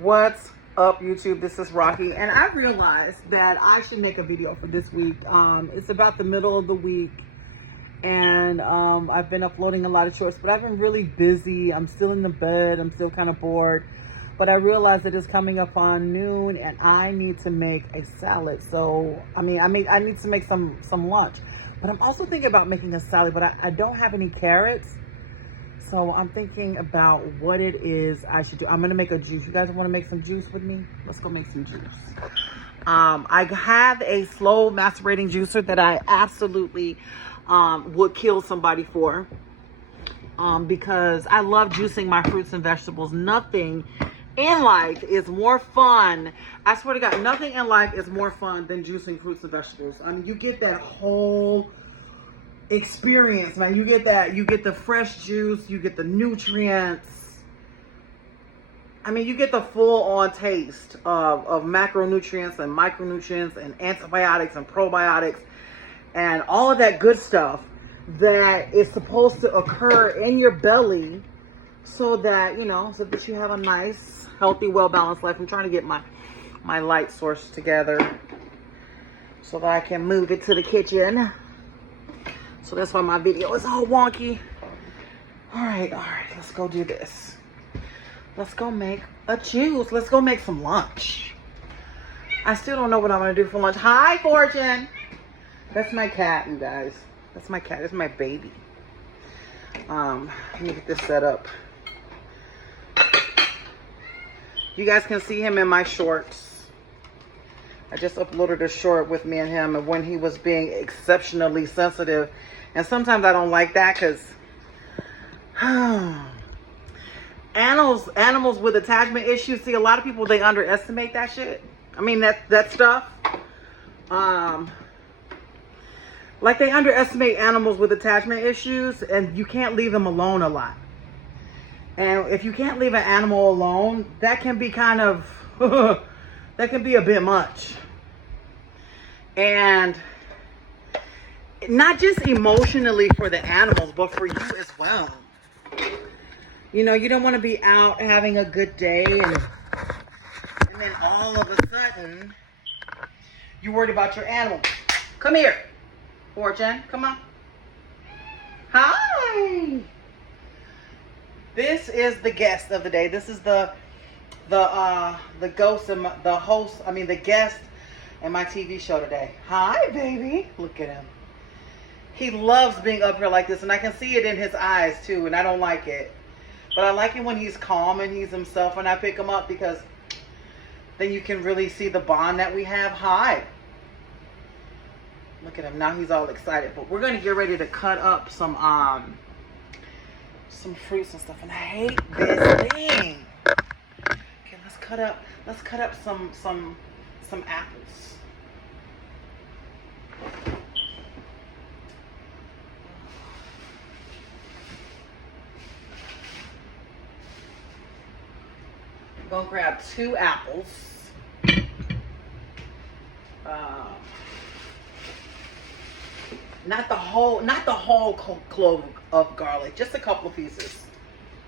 What's up, YouTube? This is Rocky, and I realized that I should make a video for this week. It's about the middle of the week, and I've been uploading a lot of shorts, but I've been really busy. I'm still in the bed. I'm still kind of bored, but I realized that it's coming up on noon, and I need to make a salad. So, I need to make some lunch, but I'm also thinking about making a salad, but I don't have any carrots. So I'm thinking about what it is I should do. I'm gonna make a juice. You guys want to make some juice with me? Let's go make some juice. I have a slow macerating juicer that I absolutely would kill somebody for, because I love juicing my fruits and vegetables. Nothing in life is more fun. I swear to God, nothing in life is more fun than juicing fruits and vegetables. I mean, you get that whole experience, man. You get the fresh juice, you get the nutrients. I mean, you get the full-on taste of macronutrients and micronutrients and antibiotics and probiotics and all of that good stuff that is supposed to occur in your belly so that, so that you have a nice, healthy, well-balanced life. I'm trying to get my light source together so that I can move it to the kitchen. So that's why my video is all wonky. All right, let's go do this. Let's go make a juice. Let's go make some lunch. I still don't know what I'm gonna do for lunch. Hi, Fortune. That's my cat, you guys. That's my cat. That's my baby. Let me get this set up. You guys can see him in my shorts. I just uploaded a short with me and him of when he was being exceptionally sensitive. And sometimes I don't like that because animals with attachment issues, see, a lot of people, they underestimate that shit. I mean, that stuff. Like, they underestimate animals with attachment issues, and you can't leave them alone a lot. And if you can't leave an animal alone, that can be kind of, that can be a bit much. And not just emotionally for the animals, but for you as well. You don't want to be out having a good day and then all of a sudden you're worried about your animal. Come here, Fortune. Come on. Hi. This is the guest of the day. This is the ghost of the guest in my TV show today. Hi, baby. Look at him. He loves being up here like this, and I can see it in his eyes too, and I don't like it. But I like it when he's calm and he's himself when I pick him up, because then you can really see the bond that we have. Hi. Look at him. Now he's all excited. But we're going to get ready to cut up some fruits and stuff, and I hate this thing. Okay, let's cut up some apples. I'm gonna grab 2 apples. Not the whole clove of garlic, just a couple of pieces.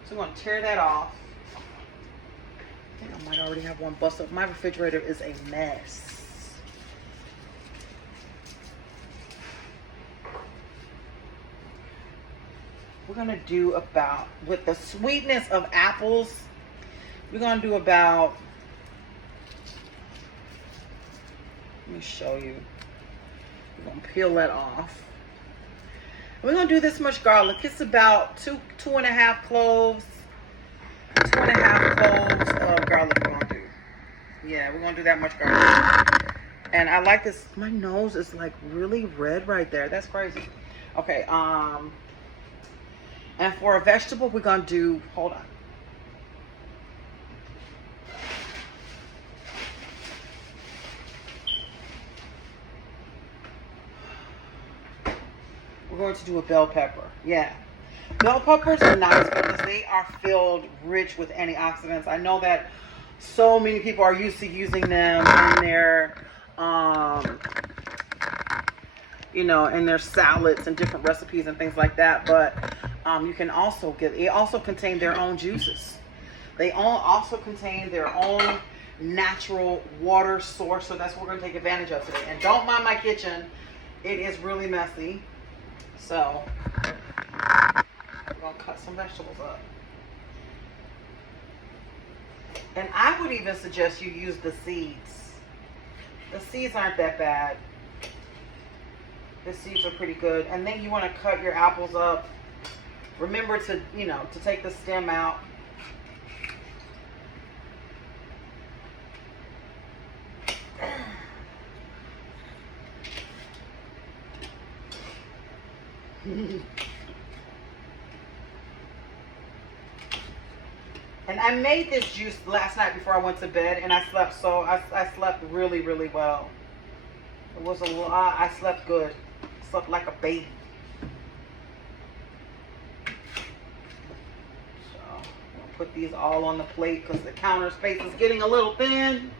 So I'm gonna tear that off. I think I might already have one bust up. My refrigerator is a mess. We're gonna do about, with the sweetness of apples, we're gonna do about, let me show you. We're gonna peel that off. We're gonna do this much garlic. It's about two and a half cloves of garlic we're gonna do. Yeah, we're gonna do that much garlic. And I like this. My nose is like really red right there. That's crazy. Okay, and for a vegetable, we're gonna do, hold on. We're going to do a bell pepper. Yeah. Bell peppers are nice because they are rich with antioxidants. I know that so many people are used to using them in their, in their salads and different recipes and things like that. But you can also they also contain their own juices. They also contain their own natural water source, so that's what we're going to take advantage of today. And don't mind my kitchen. It is really messy. So we're going to cut some vegetables up. And I would even suggest you use the seeds. The seeds aren't that bad. The seeds are pretty good. And then you want to cut your apples up. Remember to, to take the stem out. And I made this juice last night before I went to bed, and I slept really, really well. It was a lot. I slept good. I slept like a baby. So I'm gonna put these all on the plate because the counter space is getting a little thin.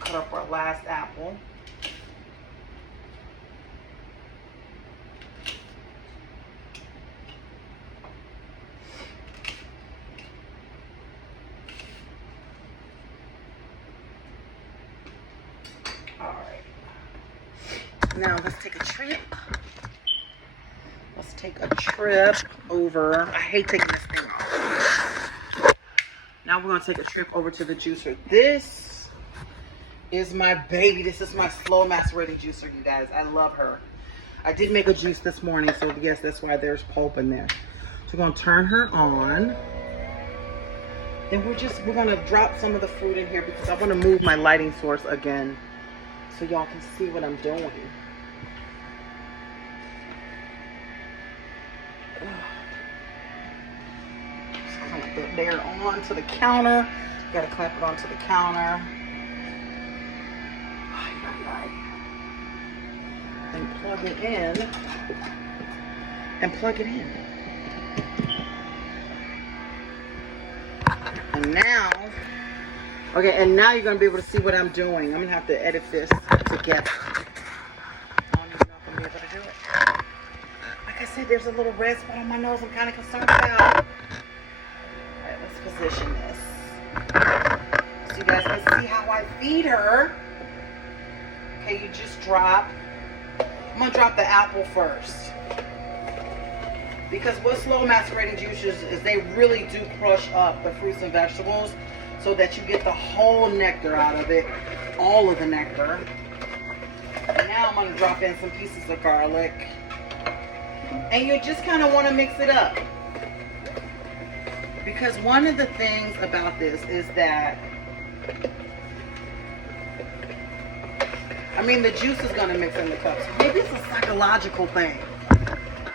Cut up our last apple. Now let's take a trip. Let's take a trip over. I hate taking this thing off. Now we're going to take a trip over to the juicer. This is my baby. This is my slow macerating juicer, you guys. I love her. I did make a juice this morning, so yes, that's why there's pulp in there. So we're going to turn her on. Then we're going to drop some of the fruit in here because I want to move my lighting source again so y'all can see what I'm doing. Just clamp it there onto the counter. Gotta clamp it onto the counter. And plug it in. And plug it in. And now, okay, and now you're gonna be able to see what I'm doing. I'm gonna have to edit this together. I don't even know if I'm gonna be able to do it. Like I said, there's a little red spot on my nose I'm kind of concerned about. Alright, let's position this. So you guys can see how I feed her. Okay, you just drop. I'm gonna drop the apple first. Because what slow macerating juices is they really do crush up the fruits and vegetables so that you get the whole nectar out of it, all of the nectar. And now I'm going to drop in some pieces of garlic. And you just kind of want to mix it up. Because one of the things about this is that, I mean, the juice is going to mix in the cups. Maybe it's a psychological thing.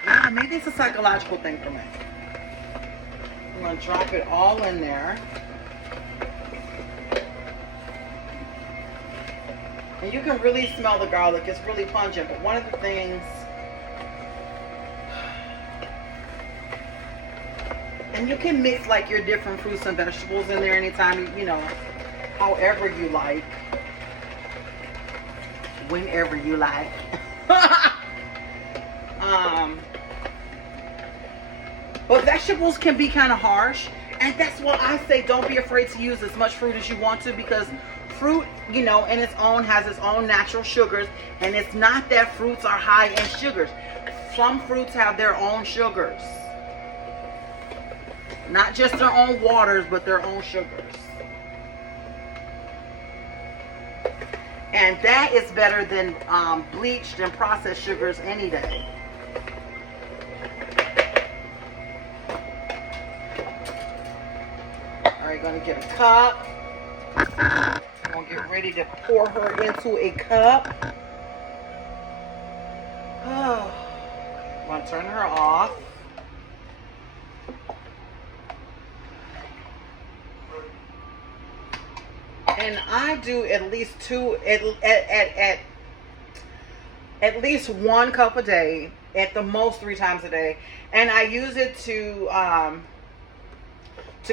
Yeah, maybe it's a psychological thing for me. I'm going to drop it all in there. And you can really smell the garlic. It's really pungent. But one of the things, and you can mix like your different fruits and vegetables in there anytime, you know, however you like. Whenever you like. But vegetables can be kind of harsh, and that's why I say don't be afraid to use as much fruit as you want to, because fruit, you know, in its own has its own natural sugars, and it's not that fruits are high in sugars. Some fruits have their own sugars. Not just their own waters, but their own sugars. And that is better than bleached and processed sugars any day. Alright, gonna get a cup. I'm gonna get ready to pour her into a cup. Oh, I'm gonna turn her off. And I do at least at least 1 cup a day, at the most 3 times a day, and I use it to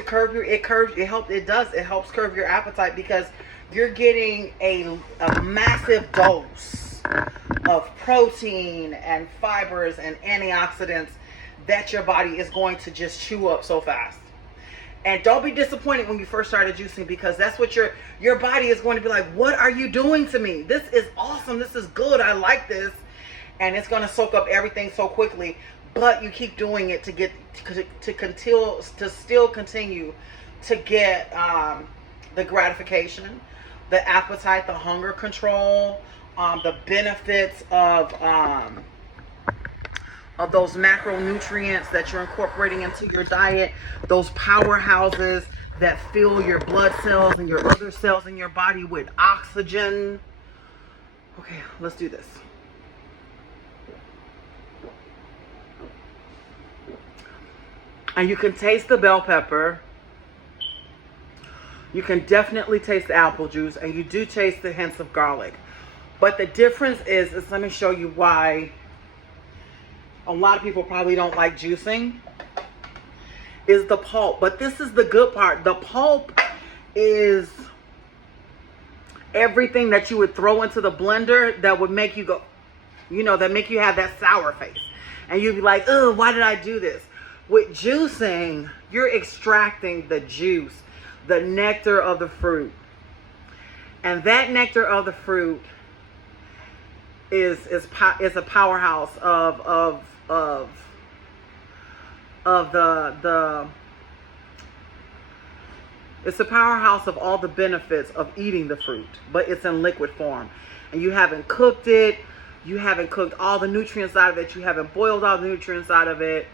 curb your, it helps curb your appetite, because you're getting a massive dose of protein and fibers and antioxidants that your body is going to just chew up so fast. And don't be disappointed when you first started juicing, because that's what your body is going to be like, what are you doing to me? This is awesome. This is good. I like this. And it's going to soak up everything so quickly. But you keep doing it to still continue to get the gratification, the appetite, the hunger control, the benefits of those macronutrients that you're incorporating into your diet, those powerhouses that fill your blood cells and your other cells in your body with oxygen. Okay, let's do this. And you can taste the bell pepper. You can definitely taste the apple juice, and you do taste the hints of garlic. But the difference is let me show you why a lot of people probably don't like juicing, is the pulp. But this is the good part. The pulp is everything that you would throw into the blender that would make you go, that make you have that sour face. And you'd be like, oh, why did I do this? With juicing, you're extracting the juice, the nectar of the fruit. And that nectar of the fruit is a powerhouse of it's a powerhouse of all the benefits of eating the fruit, but it's in liquid form. And you haven't cooked it, you haven't cooked all the nutrients out of it, you haven't boiled all the nutrients out of it.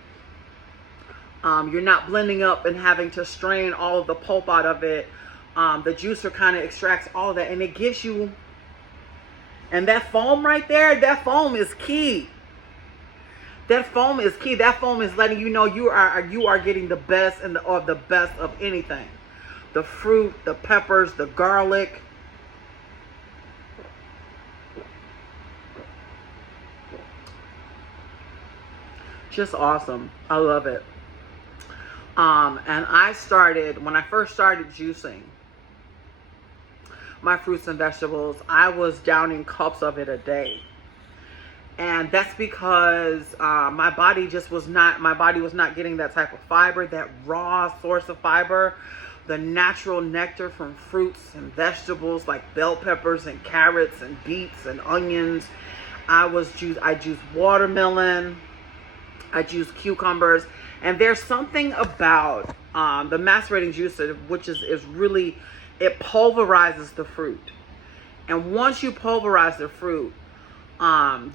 You're not blending up and having to strain all of the pulp out of it. The juicer kind of extracts all of that, and it gives you, and that foam right there, that foam is key. That foam is key. That foam is letting you know you are getting the best of the best of anything. The fruit, the peppers, the garlic. Just awesome. I love it. And when I first started juicing my fruits and vegetables, I was downing cups of it a day. And that's because my body was not getting that type of fiber, that raw source of fiber, the natural nectar from fruits and vegetables like bell peppers and carrots and beets and onions. I juiced watermelon, I juiced cucumbers. And there's something about the macerating juicer, which is really, it pulverizes the fruit. And once you pulverize the fruit,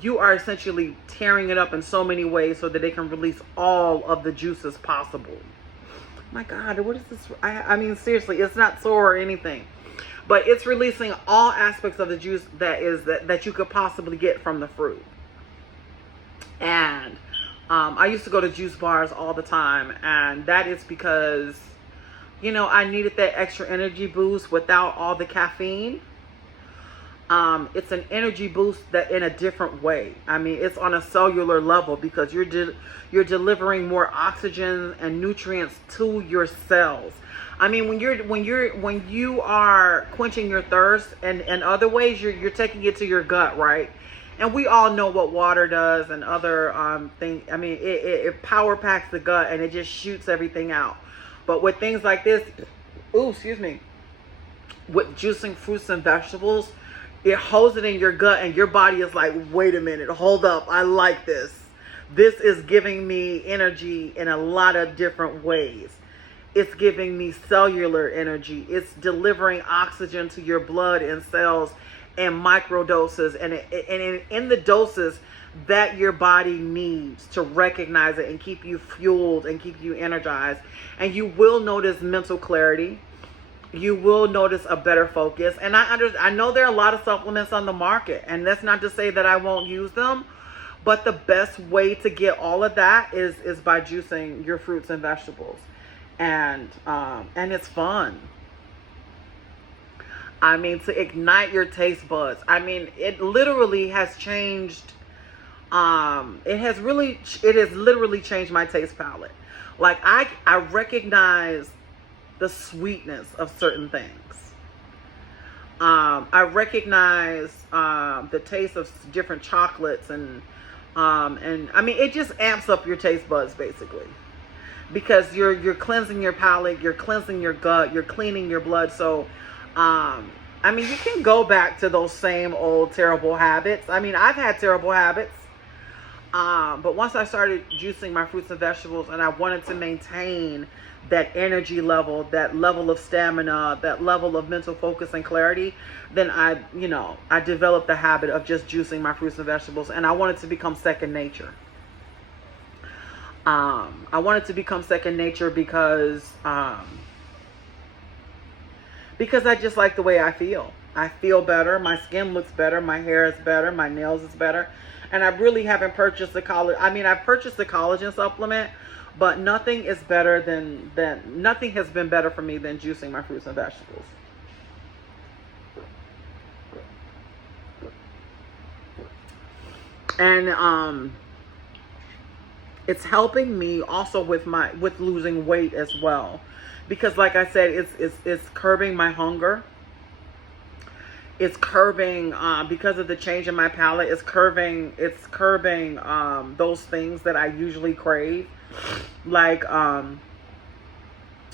you are essentially tearing it up in so many ways so that it can release all of the juices possible. My God, what is this? I mean, seriously, it's not sore or anything, but it's releasing all aspects of the juice that you could possibly get from the fruit. And I used to go to juice bars all the time, and that is because, I needed that extra energy boost without all the caffeine. It's an energy boost that in a different way. I mean, it's on a cellular level because you're delivering more oxygen and nutrients to your cells. I mean, when you are quenching your thirst and other ways, you're taking it to your gut, right? And we all know what water does and other things. I mean, it power packs the gut and it just shoots everything out. But with things like this, with juicing fruits and vegetables, it holds it in your gut and your body is like, wait a minute, hold up, I like this. This is giving me energy in a lot of different ways. It's giving me cellular energy. It's delivering oxygen to your blood and cells in micro doses, and in the doses that your body needs to recognize it and keep you fueled and keep you energized. And you will notice mental clarity. You will notice a better focus. And I know there are a lot of supplements on the market, and that's not to say that I won't use them, but the best way to get all of that is by juicing your fruits and vegetables. And it's fun. I mean, to ignite your taste buds. I mean, it literally has changed. It has literally changed my taste palette. Like I recognize the sweetness of certain things. I recognize the taste of different chocolates, and I mean, it just amps up your taste buds basically, because you're cleansing your palate, you're cleansing your gut, you're cleaning your blood. So I mean, you can go back to those same old terrible habits. I mean, I've had terrible habits, but once I started juicing my fruits and vegetables, and I wanted to maintain that energy level, that level of stamina, that level of mental focus and clarity, then I developed the habit of just juicing my fruits and vegetables, and I wanted to become second nature. I wanted to become second nature because I just like the way I feel. I feel better. My skin looks better. My hair is better. My nails is better. And I really haven't purchased the collagen. I mean, I've purchased the collagen supplement, but nothing is better than nothing has been better for me than juicing my fruits and vegetables. And it's helping me also with losing weight as well, because like I said, it's curbing my hunger. It's curbing because of the change in my palate. It's curbing those things that I usually crave. Like I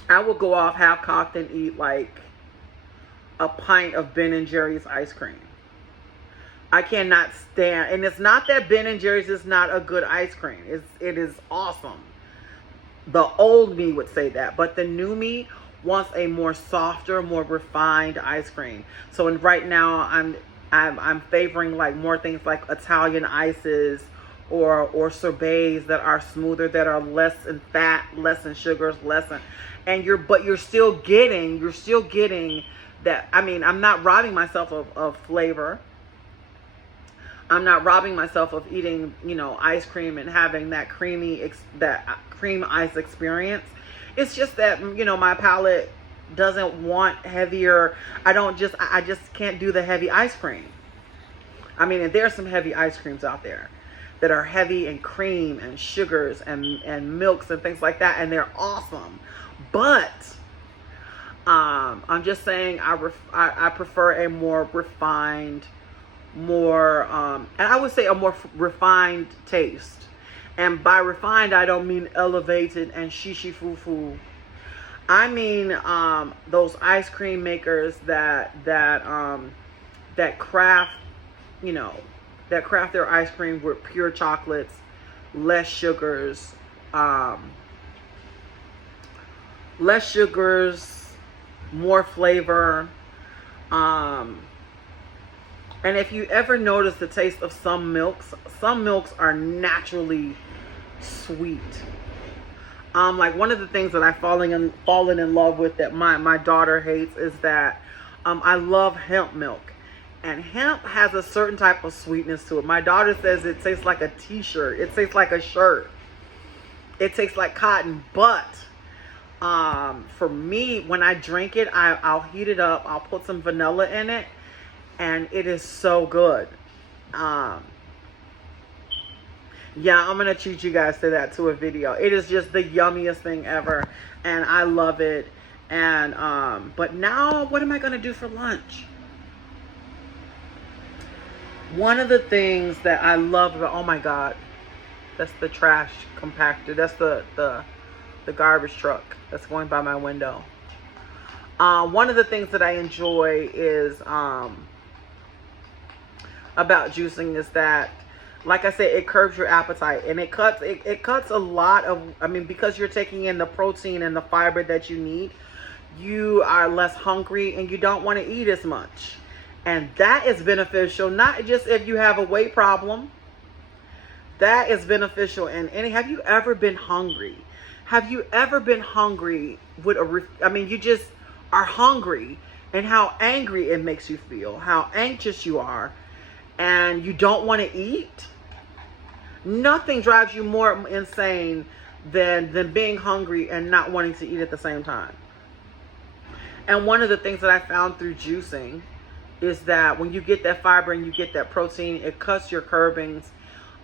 will go off half-cocked and eat like a pint of Ben & Jerry's ice cream. I cannot stand, and it's not that Ben & Jerry's is not a good ice cream. It is awesome. The old me would say that, but the new me wants a more softer, more refined ice cream. So right now I'm favoring like more things like Italian ices or sorbets that are smoother, that are less in fat, less in sugars, but you're still getting that. I mean, I'm not robbing myself of flavor. I'm not robbing myself of eating, ice cream and having that cream ice experience. It's just that, my palate doesn't want heavier. I just can't do the heavy ice cream. I mean, and there's some heavy ice creams out there that are heavy in cream and sugars and milks and things like that, and they're awesome. But I'm just saying I prefer a more refined, and I would say a more refined taste. And by refined, I don't mean elevated and shishi foo. I mean those ice cream makers that craft their ice cream with pure chocolates, less sugars, more flavor. And if you ever notice the taste of some milks are naturally sweet. Like one of the things that I've fallen in love with that my daughter hates is that I love hemp milk. And hemp has a certain type of sweetness to it. My daughter says it tastes like a t-shirt. It tastes like a shirt. It tastes like cotton. But for me, when I drink it, I'll heat it up. I'll put some vanilla in it. And it is so good. Yeah, I'm going to treat you guys to that, to a video. It is just the yummiest thing ever. And I love it. And, but now what am I going to do for lunch? One of the things that I love about, oh my God, that's the trash compactor. That's the garbage truck that's going by my window. One of the things that I enjoy is, about juicing is that, like I said, it curbs your appetite, and it cuts a lot of, I mean, because you're taking in the protein and the fiber that you need, you are less hungry and you don't want to eat as much. And that is beneficial, not just if you have a weight problem. That is beneficial. And have you ever been hungry? Have you ever been hungry you just are hungry, and how angry it makes you feel, how anxious you are, and you don't want to eat? Nothing drives you more insane than being hungry and not wanting to eat at the same time. And one of the things that I found through juicing is that when you get that fiber and you get that protein, it cuts your cravings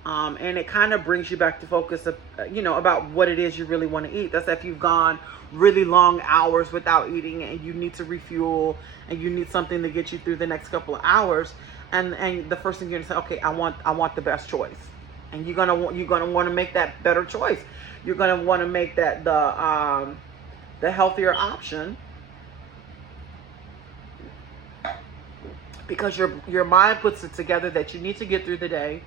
And it kind of brings you back to focus of, about what it is you really want to eat. That's if you've gone really long hours without eating and you need to refuel and you need something to get you through the next couple of hours. And the first thing you're gonna say, okay, I want the best choice. And you're gonna want to make that better choice. You're gonna want to make that the healthier option, because your mind puts it together that you need to get through the day.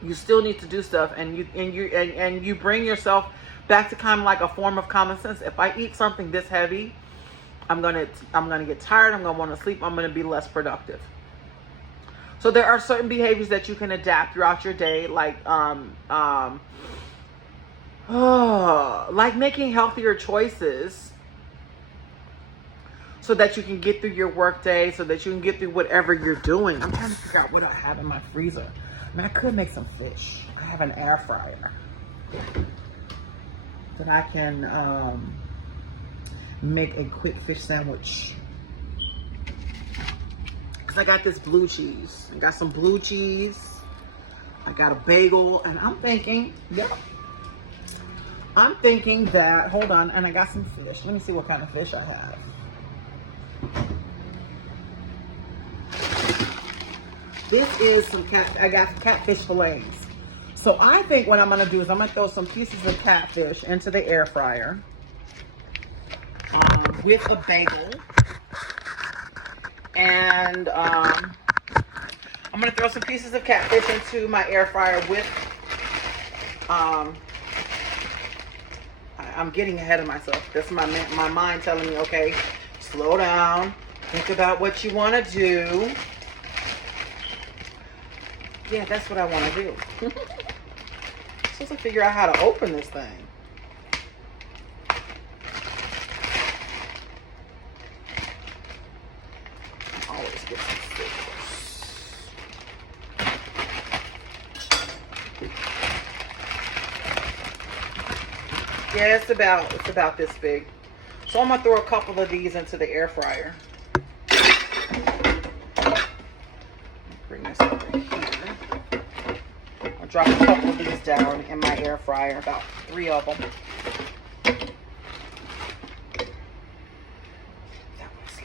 You still need to do stuff, and you bring yourself back to kind of like a form of common sense. If I eat something this heavy, I'm gonna get tired. I'm gonna want to sleep. I'm gonna be less productive. So there are certain behaviors that you can adapt throughout your day, like making healthier choices, so that you can get through your work day, so that you can get through whatever you're doing. I'm trying to figure out what I have in my freezer. I mean, I could make some fish. I have an air fryer that I can make a quick fish sandwich. Because I got this blue cheese. I got some blue cheese. I got a bagel. And I'm thinking that, hold on, and I got some fish. Let me see what kind of fish I have. This is I got some catfish fillets. So I think what I'm gonna do is I'm gonna throw some pieces of catfish into the air fryer with a bagel. And I'm gonna throw some pieces of catfish into my air fryer with, I'm getting ahead of myself. That's my mind telling me, okay, slow down, think about what you wanna do. Yeah, that's what I want to do. Supposed to figure out how to open this thing. I always get some scissors. Yeah, it's about this big. So I'm gonna throw a couple of these into the air fryer. Bring this over here. Drop a couple of these down in my air fryer, about 3 of them. That one's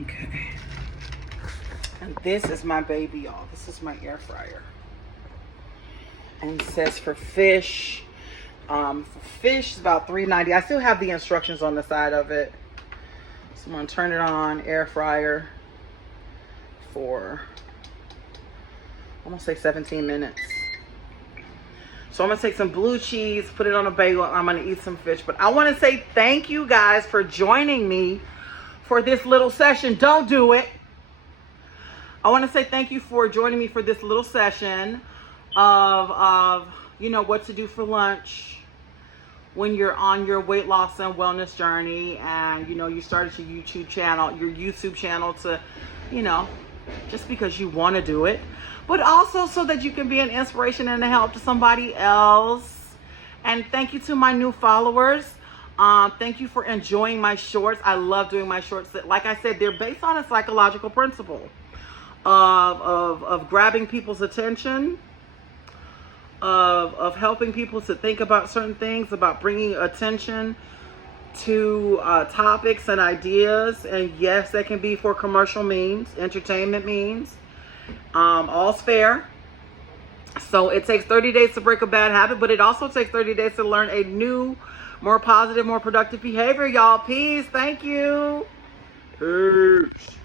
okay. And this is my baby, y'all. This is my air fryer. And it says for fish, it's about $3.90. I still have the instructions on the side of it. So I'm gonna turn it on, air fryer, for, I'm gonna say 17 minutes. So I'm gonna take some blue cheese, put it on a bagel, and I'm gonna eat some fish. But I wanna say thank you guys for joining me for this little session. Don't do it. I want to say thank you for joining me for this little session of what to do for lunch when you're on your weight loss and wellness journey, and you started your YouTube channel to, just because you want to do it, but also so that you can be an inspiration and a help to somebody else. And thank you to my new followers. Thank you for enjoying my shorts. I love doing my shorts. Like I said, they're based on a psychological principle of grabbing people's attention, of helping people to think about certain things, about bringing attention to topics and ideas. And yes, that can be for commercial means, entertainment means, all's fair. So it takes 30 days to break a bad habit, but it also takes 30 days to learn a new, more positive, more productive behavior, y'all. Peace. Thank you. Peace.